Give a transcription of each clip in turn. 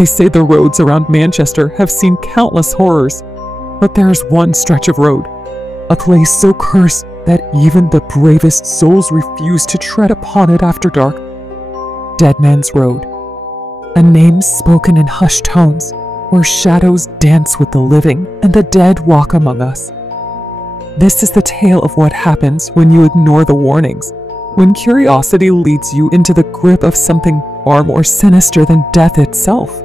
They say the roads around Manchester have seen countless horrors, but there is one stretch of road, a place so cursed that even the bravest souls refuse to tread upon it after dark. Deadman's Road, a name spoken in hushed tones, where shadows dance with the living and the dead walk among us. This is the tale of what happens when you ignore the warnings, when curiosity leads you into the grip of something far more sinister than death itself.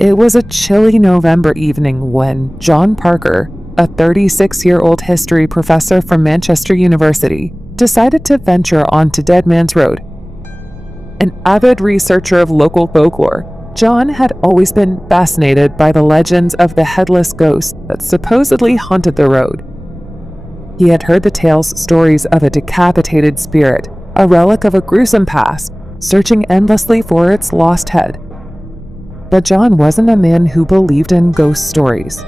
It was a chilly November evening when John Parker, a 36-year-old history professor from Manchester University, decided to venture onto Deadman's Road. An avid researcher of local folklore, John had always been fascinated by the legends of the Headless ghost that supposedly haunted the road. He had heard the stories of a decapitated spirit, a relic of a gruesome past, searching endlessly for its lost head. But John wasn't a man who believed in ghost stories.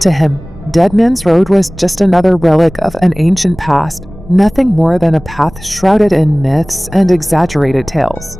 To him, Deadman's Road was just another relic of an ancient past, nothing more than a path shrouded in myths and exaggerated tales.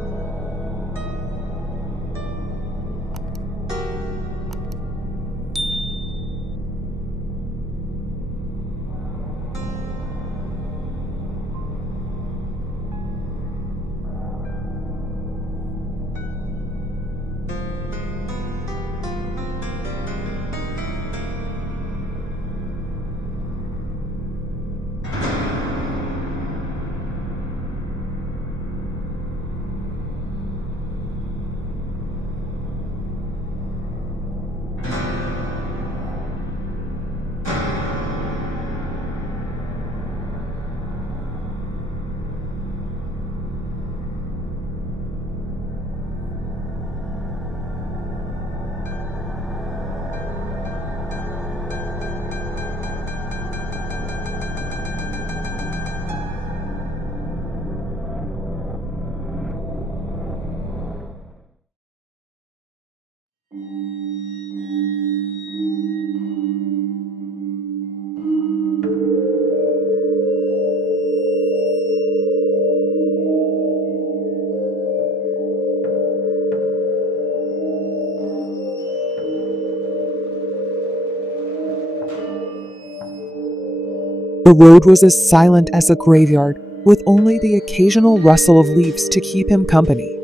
The road was as silent as a graveyard, with only the occasional rustle of leaves to keep him company.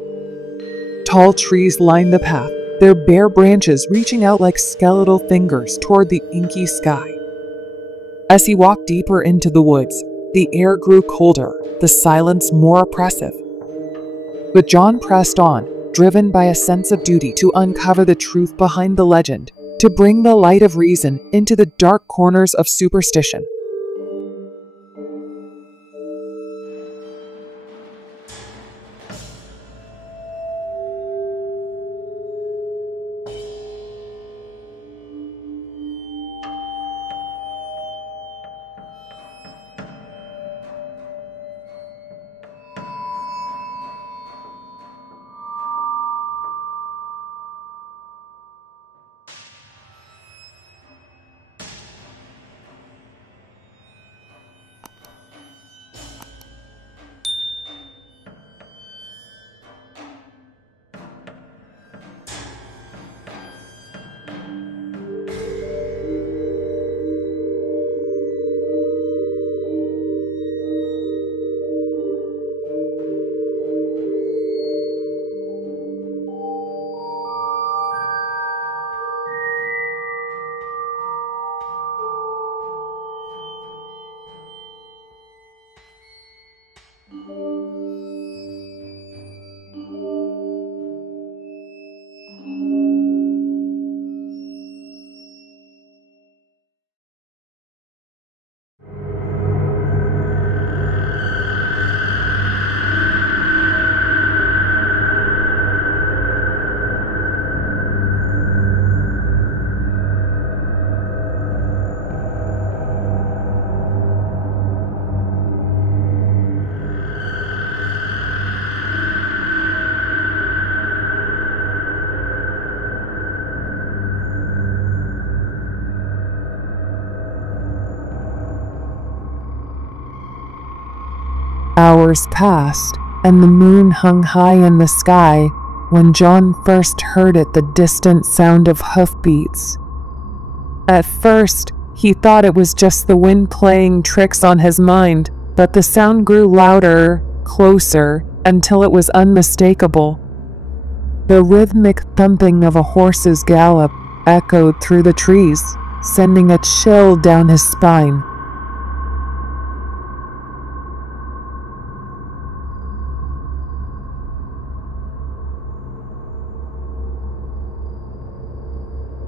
Tall trees lined the path, their bare branches reaching out like skeletal fingers toward the inky sky. As he walked deeper into the woods, the air grew colder, the silence more oppressive. But John pressed on, driven by a sense of duty to uncover the truth behind the legend, to bring the light of reason into the dark corners of superstition. Hours passed, and the moon hung high in the sky when John first heard the distant sound of hoofbeats. At first, he thought it was just the wind playing tricks on his mind, but the sound grew louder, closer, until it was unmistakable. The rhythmic thumping of a horse's gallop echoed through the trees, sending a chill down his spine.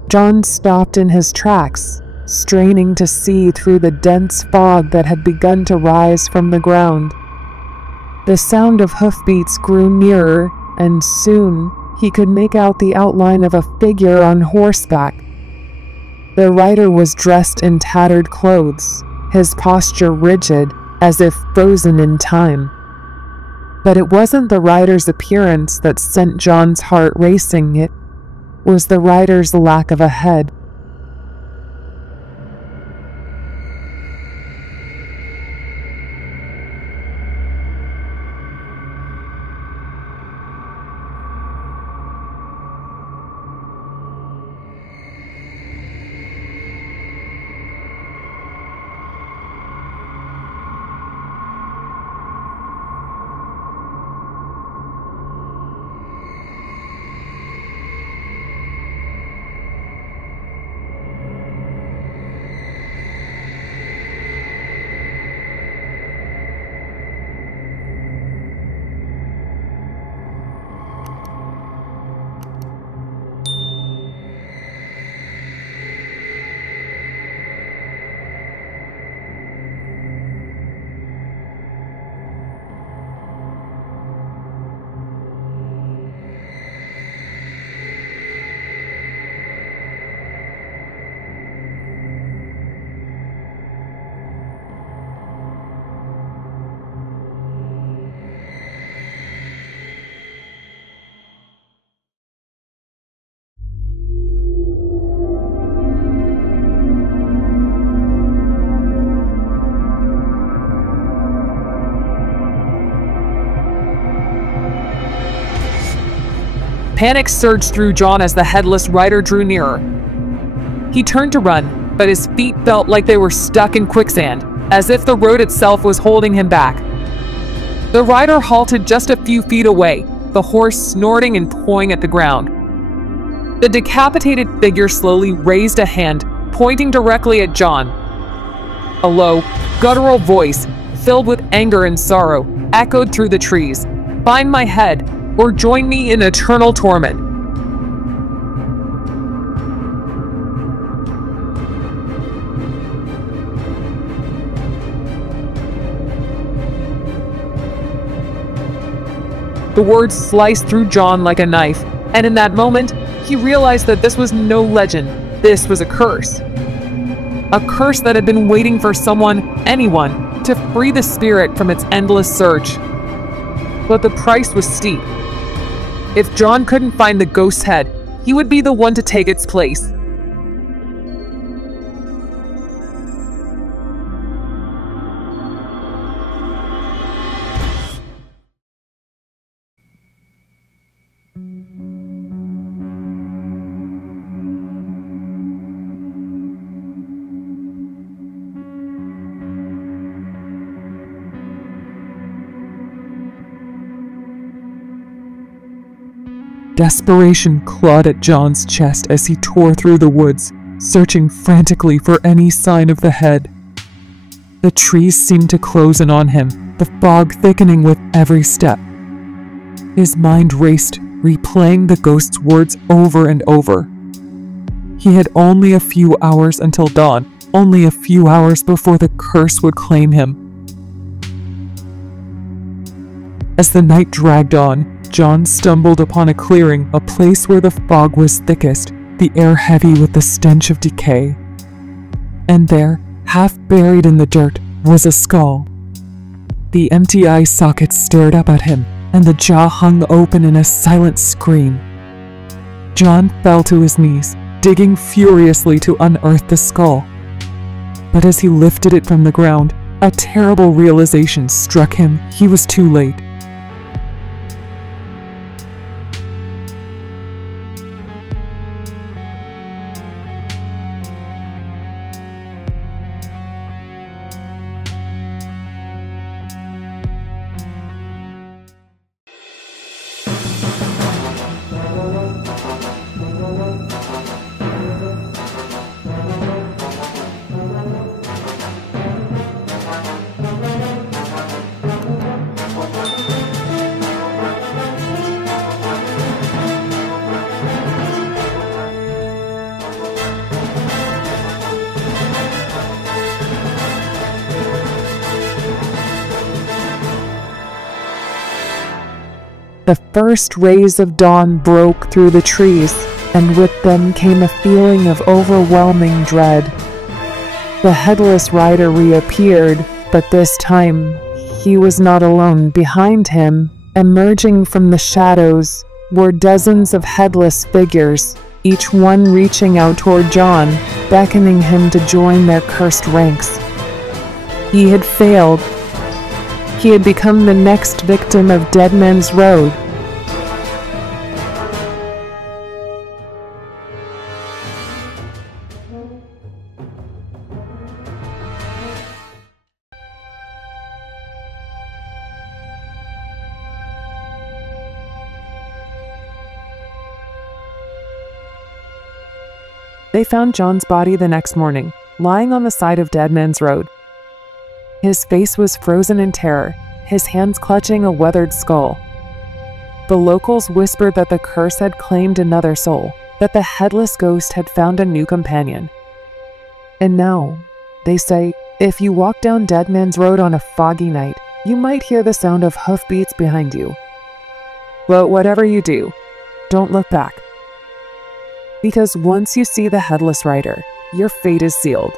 John stopped in his tracks, straining to see through the dense fog that had begun to rise from the ground. The sound of hoofbeats grew nearer, and soon he could make out the outline of a figure on horseback. The rider was dressed in tattered clothes, his posture rigid, as if frozen in time. But it wasn't the rider's appearance that sent John's heart racing, it was the rider's lack of a head. Panic surged through John as the headless rider drew nearer. He turned to run, but his feet felt like they were stuck in quicksand, as if the road itself was holding him back. The rider halted just a few feet away, the horse snorting and pawing at the ground. The decapitated figure slowly raised a hand, pointing directly at John. A low, guttural voice, filled with anger and sorrow, echoed through the trees. "Find my head, or join me in eternal torment." The words sliced through John like a knife, and in that moment, he realized that this was no legend. This was a curse. A curse that had been waiting for someone, anyone, to free the spirit from its endless search. But the price was steep. If John couldn't find the ghost's head, he would be the one to take its place. Desperation clawed at John's chest as he tore through the woods, searching frantically for any sign of the head. The trees seemed to close in on him, the fog thickening with every step. His mind raced, replaying the ghost's words over and over. He had only a few hours until dawn, only a few hours before the curse would claim him. As the night dragged on, John stumbled upon a clearing, a place where the fog was thickest, the air heavy with the stench of decay. And there, half buried in the dirt, was a skull. The empty eye sockets stared up at him, and the jaw hung open in a silent scream. John fell to his knees, digging furiously to unearth the skull. But as he lifted it from the ground, A terrible realization struck him. He was too late. The first rays of dawn broke through the trees, and with them came a feeling of overwhelming dread. The headless rider reappeared, but this time he was not alone. Behind him, emerging from the shadows, were dozens of headless figures, each one reaching out toward John, beckoning him to join their cursed ranks. He had failed. He had become the next victim of Deadman's Road. They found John's body the next morning, lying on the side of Deadman's Road. His face was frozen in terror, his hands clutching a weathered skull. The locals whispered that the curse had claimed another soul, that the headless ghost had found a new companion. And now, they say, if you walk down Deadman's Road on a foggy night, you might hear the sound of hoofbeats behind you. But whatever you do, don't look back. Because once you see the headless rider, your fate is sealed.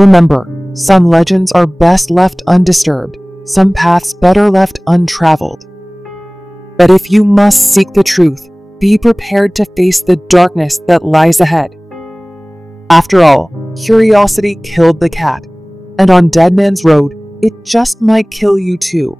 Remember, some legends are best left undisturbed, some paths better left untraveled. But if you must seek the truth, be prepared to face the darkness that lies ahead. After all, curiosity killed the cat, and on Deadman's Road, it just might kill you too.